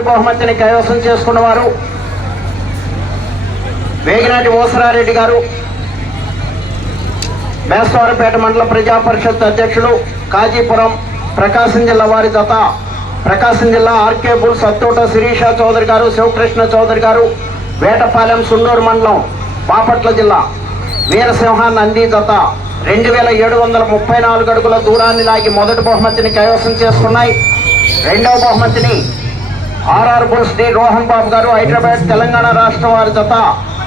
బహుమతిని కైవసం చేసుకున్నవారు వేగినాటి ఓసరారెడ్డి గారు బేస్తవారపేట మండల ప్రజా పరిషత్ అధ్యక్షులు కాజీపురం ప్రకాశం జిల్లా వారి జత ప్రకాశం జిల్లా ఆర్కే బుల్ సత్తోట శిరీష చౌదరి గారు శివకృష్ణ చౌదరి గారు వేటపాలెం సుండూరు మండలం బాపట్ల జిల్లా వీరసింహ నంది జత. రెండు వేల ఏడు వందల ముప్పై నాలుగు అడుగుల దూరాన్ని లాగి మొదటి బహుమతిని కైవసం చేసుకున్నాయి. రెండవ బహుమతిని RR bulls D Rohan Babu garu Hyderabad Telangana రాష్ట్రం వారి జత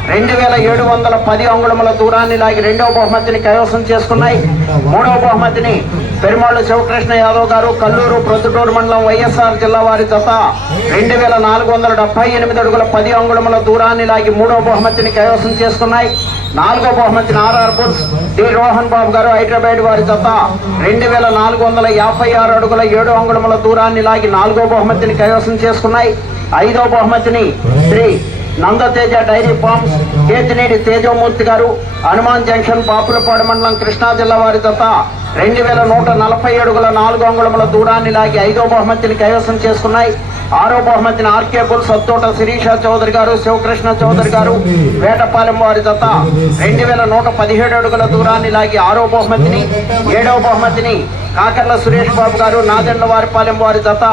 రెండు వేల ఏడు వందల పది అంగుళముల దూరాన్ని లాగి రెండవ బహుమతిని కైవసం చేసుకున్నాయి. మూడవ బహుమతిని పెరుమాళ్ళు శివకృష్ణ యాదవ్ గారు కల్లూరు ప్రొద్దుటూరు మండలం వైఎస్ఆర్ జిల్లా వారి జత రెండు వేల నాలుగు వందల డెబ్బై ఎనిమిది అడుగుల పది అంగుళముల దూరాన్ని లాగి మూడో బహుమతిని కైవసం చేసుకున్నాయి. నాలుగో బహుమతిని RR bulls D. Rohan Babu garu Hyderabad వారి జత రెండు వేల నాలుగు వందల యాభై ఆరు అడుగుల ఏడు అంగుళముల దూరాన్ని లాగి నాలుగో బహుమతిని కైవసం చేసుకున్నాయి. ఐదో బహుమతిని Sri Nandateja dairy farms Ketinedi Tejamurthy garu Hanuman junction పాపులపాడు మండలం కృష్ణా జిల్లా వారి జత రెండు వేల నూట నలభై అడుగుల నాలుగు అంగుళముల దూరాన్ని లాగి ఐదో బహుమతిని కైవసం చేసుకున్నాయి. ఆరో బహుమతిని ఆర్కే బుల్ సత్తోట శిరీష చౌదరి గారు శివకృష్ణ చౌదరి గారు వేటపాలెం వారి జత రెండు వేల నూట పదిహేడు అడుగుల దూరాన్ని లాగి ఆరో బహుమతిని ఏడవ బహుమతిని కాకర్ల సురేష్ బాబు గారు నాదెండ్ల వారిపాలెం వారి జత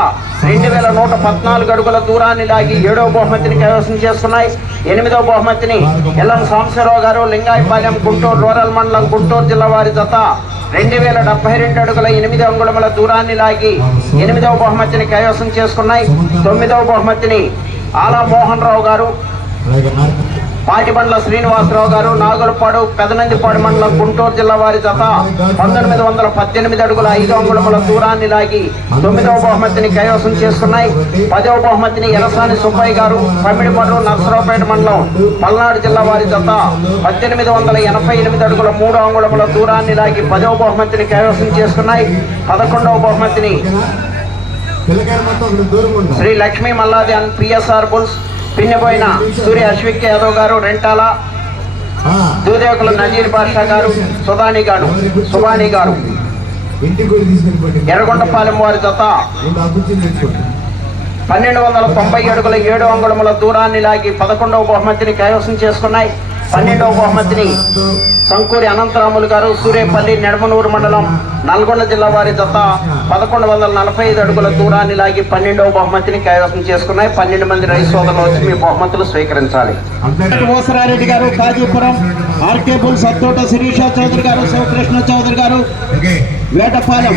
రెండు వేల నూట పద్నాలుగు అడుగుల దూరాన్ని లాగి ఏడవ బహుమతిని కైవసం చేసుకున్నాయి. ఎనిమిదవ బహుమతిని ఎల్లం సాంశరావు గారు లింగాయపాలెం గుంటూరు రూరల్ మండలం గుంటూరు జిల్లా వారి జత రెండు వేల డెబ్బై రెండు అడుగుల ఎనిమిది అంగుళముల దూరాన్ని లాగి ఎనిమిదవ బహుమతిని కైవసం చేసుకున్నాయి. తొమ్మిదవ బహుమతిని ఆలా మోహన్ రావు గారు. పాటిబండ్ల శ్రీనివాసరావు గారు నాగులపాడు పెదనందిపాడు మండలం గుంటూరు జిల్లా వారి జత పంతొమ్మిది వందల పద్దెనిమిది అడుగుల ఐదు అంగుళముల దూరాన్ని లాగి తొమ్మిదవ బహుమతిని కైవసం చేసుకున్నాయి. పదవ బహుమతిని ఎలసాని సుబ్బయ్య గారు పమిడిపడు నర్సరావుపేట మండలం పల్నాడు జిల్లా వారి జత పద్దెనిమిది వందల ఎనభై ఎనిమిది అడుగుల మూడు అంగుళముల దూరాన్ని లాగి పదవ బహుమతిని కైవసం చేసుకున్నాయి. పదకొండవ బహుమతిని Sri Lakshmi Malladi and PSR bulls Pinnepoina Surya Ashwik Yadav garu Rentala ఆ, దూదేకుల నజీర్ బాషా గారు సుబాని గారు సుబాని గారు. ఎర్రగొండపాలెం వారి జత. పన్నెండు వందల తొంభై అడుగుల ఏడు అంగుళముల దూరాన్ని లాగి పదకొండవ బహుమతిని కైవసం చేసుకున్నాయి. పన్నెండవ బహుమతిని సంకూరి అనంతరాములు గారు సూర్యపల్లి నెడమనూరు మండలం నల్గొండ జిల్లా వారి జత పదకొండు వందల నలభై ఐదు అడుగుల దూరాన్ని లాగి పన్నెండవ బహుమతిని కైవసం చేసుకున్నాయి. పన్నెండు మంది రైతు సోదరులు వచ్చి మీ బహుమతులు స్వీకరించాలి. Osarareddy garu Kajipuram RK bull Sattota Sirisha Chowdary garu Sivakrishna Chowdary garu okay. Vetapalem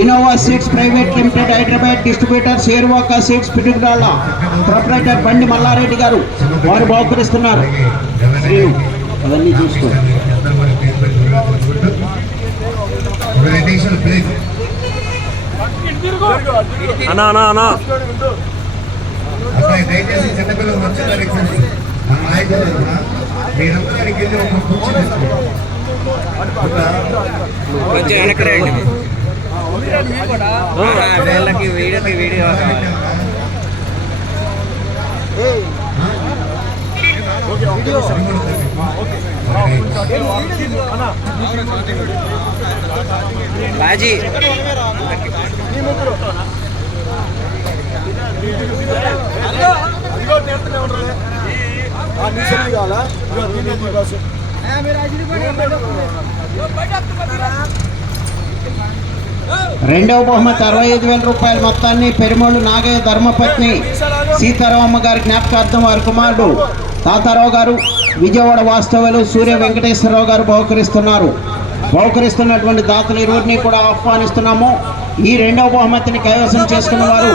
Innova seeds private limited Hyderabad distributor Sherwaka seeds Piduguralla proprietor Bandi Mallareddy garu వారు బహుకరిస్తున్నారు. అవన్నీ చూసుకో అన్నా అన్నా అన్నా. దయచేసి చిన్నపిల్లలు వచ్చేదారు ఎక్కండి మన నాయకులు మీరందరూ అక్కడికి వెళ్ళి ఒక కుర్చీ కొంచెం వీళ్ళకి వీడియోకి వీడియో కావాలి. బాజీ. రెండవ బహుమతి అరవై ఐదు వేల రూపాయల మొత్తాన్ని పెరుమోళ్ళు నాగయ్య ధర్మపత్ని సీతారామమ్మ గారి జ్ఞాపకార్థం వారి కుమారుడు తాతారావు గారు. విజయవాడ వాస్తవ్యులు సూర్య వెంకటేశ్వరరావు గారు బహుకరిస్తున్నారు. బహుకరిస్తున్నటువంటి దాతలు ఇరువురిని కూడా ఆహ్వానిస్తున్నాము ఈ రెండవ బహుమతిని కైవసం చేసుకున్న వారు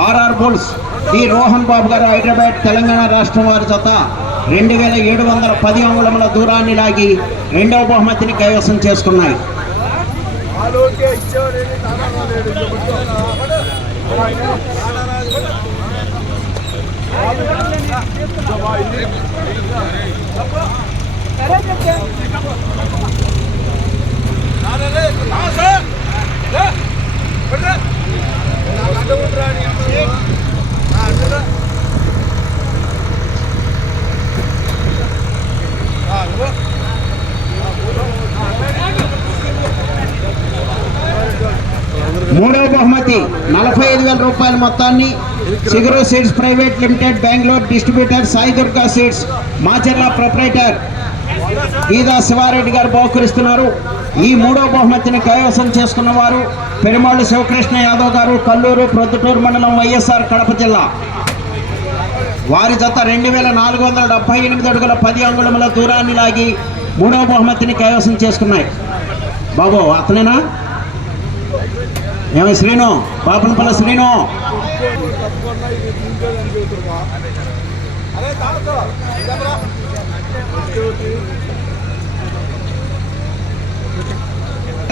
RR bulls. D. Rohan Babu garu Hyderabad Telangana రాష్ట్రం వారి జత రెండు వేల ఏడు వందల పది అంగుళముల దూరాన్ని లాగి రెండవ బహుమతిని కైవసం చేసుకున్నాయి. మూడవ నలభై ఐదు వేల రూపాయల మొత్తాన్ని Siguru seeds private limited Bengaluru distributor Sai Durga seeds Macherla proprietor Geeda Sivareddy garu బహుకరిస్తున్నారు. ఈ మూడో బహుమతిని కైవసం చేసుకున్న వారు పెరుమాళ్ళు శివకృష్ణ యాదవ్ గారు కల్లూరు ప్రొద్దుటూరు మండలం వైఎస్ఆర్ కడప జిల్లా. వారి జత రెండు వేల నాలుగు వందల డెబ్బై ఎనిమిది అడుగుల పది అంగుళముల దూరాన్ని లాగి మూడో బహుమతిని కైవసం చేసుకున్నాయి. బాబు అతనేనా? ఏమై శ్రీను? పాపనపల్లి శ్రీను.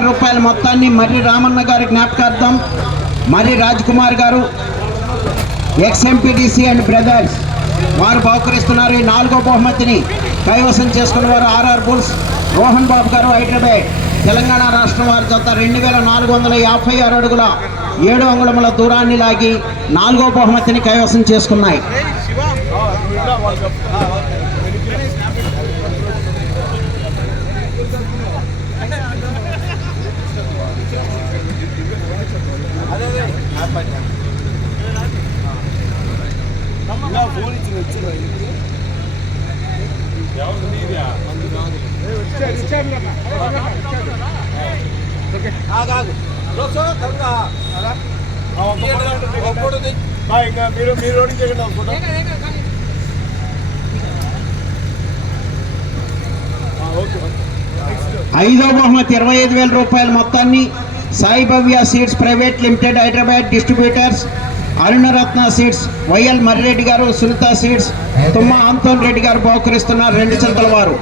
రూపాయల మొత్తాన్ని మర్రి రామన్న గారి జ్ఞాపకార్థం మర్రి రాజ్ కుమార్ గారు ఎక్స్ఎంపీడీసీ అండ్ బ్రదర్స్ వారు బహుకరిస్తున్నారు ఈ నాలుగో బహుమతిని. కైవసం చేసుకున్న వారు ఆర్ఆర్ బుల్స్ రోహన్ బాబు గారు హైదరాబాద్. తెలంగాణ రాష్ట్రం వారి జత రెండు వేల నాలుగు వందల యాభై ఆరు అడుగుల ఏడు అంగుళముల దూరాన్ని లాగి నాలుగో బహుమతిని కైవసం చేసుకున్నాయి. మీరు మీరు ఫోటో ఐదో బహుమతి ఇరవై ఐదు వేల రూపాయల మొత్తాన్ని Sai Bhavya seeds private limited Hyderabad distributors Arunaratna seeds YL Marreddy garu Sunitha seeds తుమ్మ ఆంతోన్ రెడ్డి గారు బహుకరిస్తున్నారు రెండు చింతల వారు.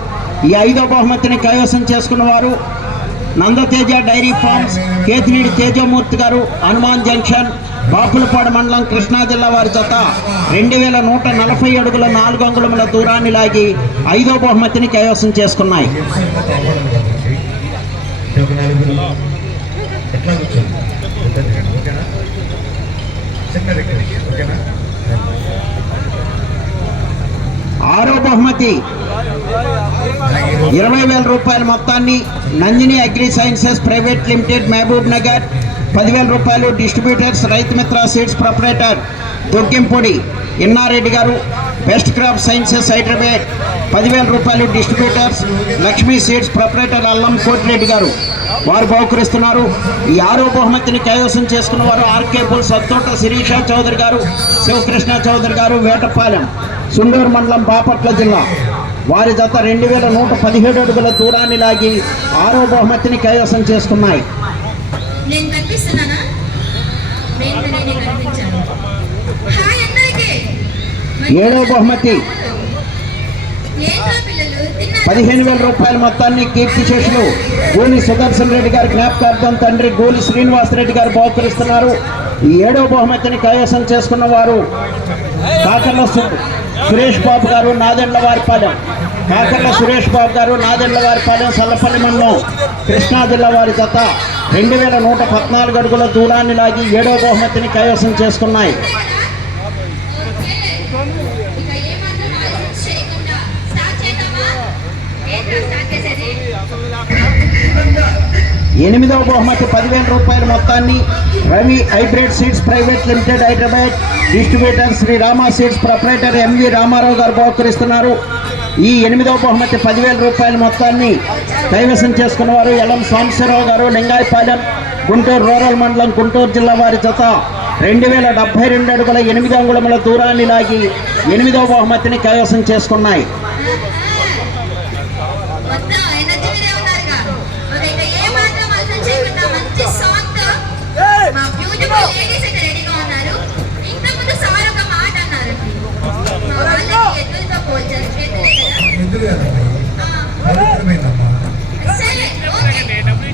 ఈ ఐదో బహుమతిని కైవసం చేసుకున్న వారు Nandateja dairy farms Kethinedi Tejamurthy garu Hanuman junction Bapulapadu మండలం కృష్ణా జిల్లా వారి జత రెండు వేల నూట నలభై అడుగుల నాలుగు అంగుళముల దూరాన్ని లాగి ఐదో బహుమతిని కైవసం చేసుకున్నాయి. ఆరో బహుమతి ఇరవై వేల రూపాయల మొత్తాన్ని Nandini agri sciences private limited Mahabub Nagar పదివేల రూపాయలు distributors Rythu Mitra seeds proprietor దొగ్గింపొడి Ennareddy garu best crop sciences Hyderabad పదివేల రూపాయలు డిస్ట్రిబ్యూటర్స్ లక్ష్మీ సీడ్స్ ప్రొపరేటర్ అల్లం కోటిరెడ్డి గారు. వారు బహుకరిస్తున్నారు. ఈ ఆరో బహుమతిని కైవసం చేసుకున్న వారు ఆర్కే బుల్ సత్తోట శిరీష చౌదరి గారు శివకృష్ణ చౌదరి గారు వేటపాలెం సుండూరు మండలం బాపట్ల జిల్లా. వారి జత రెండు వేల నూట పదిహేడు అడుగుల దూరాన్ని లాగి ఆరో బహుమతిని కైవసం చేసుకున్నాయి. ఏడో బహుమతి? పదిహేను వేల రూపాయల మొత్తాన్ని కీర్తి శేషులు గోలి సుదర్శన్ రెడ్డి గారి జ్ఞాపకార్థం తండ్రి గోలి శ్రీనివాస్ రెడ్డి గారు బహుకరిస్తున్నారు. ఈ ఏడో బహుమతిని కైవసం చేసుకున్న వారు కాకర్ల సురేష్ బాబు గారు నాదెండ్ల వారిపాలెం. కాకర్ల సురేష్ బాబు గారు నాదెండ్ల వారిపాలెం సల్లపల్లి మండలం. కృష్ణా జిల్లా వారి జత రెండు వేల నూట పద్నాలుగు అడుగుల దూరాన్ని లాగి ఏడో బహుమతిని కైవసం చేసుకున్నాయి. చేయకుండా ఎనిమిదవ బహుమతి పదివేల రూపాయల మొత్తాన్ని Ravi hybrid seeds private limited Hyderabad distributor Sri Rama seeds proprietor MV Ramarao garu బహుకరిస్తున్నారు. ఈ ఎనిమిదవ బహుమతి పదివేల రూపాయల మొత్తాన్ని కైవసం చేసుకున్న వారు ఎలం సాంబశివరావు గారు లింగాయపాలెం గుంటూరు రూరల్ మండలం గుంటూరు జిల్లా వారి జత. రెండు వేల డెబ్బై రెండు అడుగుల ఎనిమిది అంగుళముల దూరాన్ని లాగి ఎనిమిదవ బహుమతిని కైవసం చేసుకున్నాయి.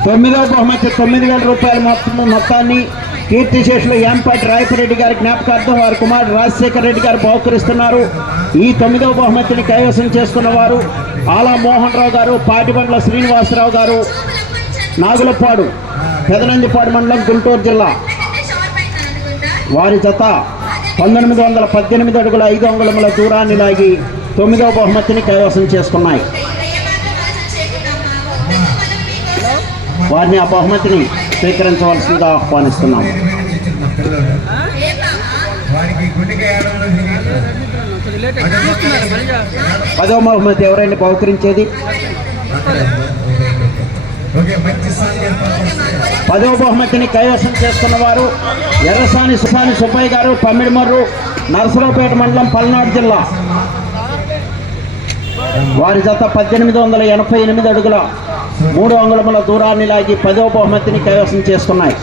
తొమ్మిదవ బహుమతి తొమ్మిది వేల రూపాయల మొత్తం మొత్తాన్ని కీర్తిశేషులు ఎంపటి రాయపరెడ్డి గారి జ్ఞాపకార్థం వారి కుమారుడు రాజశేఖర రెడ్డి గారు బహుకరిస్తున్నారు ఈ తొమ్మిదవ బహుమతిని కైవసం చేసుకున్న వారు ఆలా మోహన్ రావు గారు పాటిబండ్ల శ్రీనివాసరావు గారు నాగులపాడు పెదనందిపాడు మండలం గుంటూరు జిల్లా. వారి జత పంతొమ్మిది వందల పద్దెనిమిది అడుగుల ఐదు అంగుళముల దూరాన్ని లాగి తొమ్మిదవ బహుమతిని కైవసం చేసుకున్నాయి. వారిని ఆ బహుమతిని స్వీకరించవలసిందిగా ఆహ్వానిస్తున్నాం. పదవ పదో బహుమతి ఎవరైనా బహుకరించేది? పదవ బహుమతిని కైవసం చేస్తున్న వారు ఎర్రసాని సుసాని సుబ్బయ్య గారు పమ్మిడిమర్రు నరసరావుపేట మండలం పల్నాడు జిల్లా. వారి జత పద్దెనిమిది వందల ఎనభై ఎనిమిది అడుగుల మూడు అంగుళముల దూరాన్ని లాగి పదవ బహుమతిని కైవసం చేసుకున్నాయి.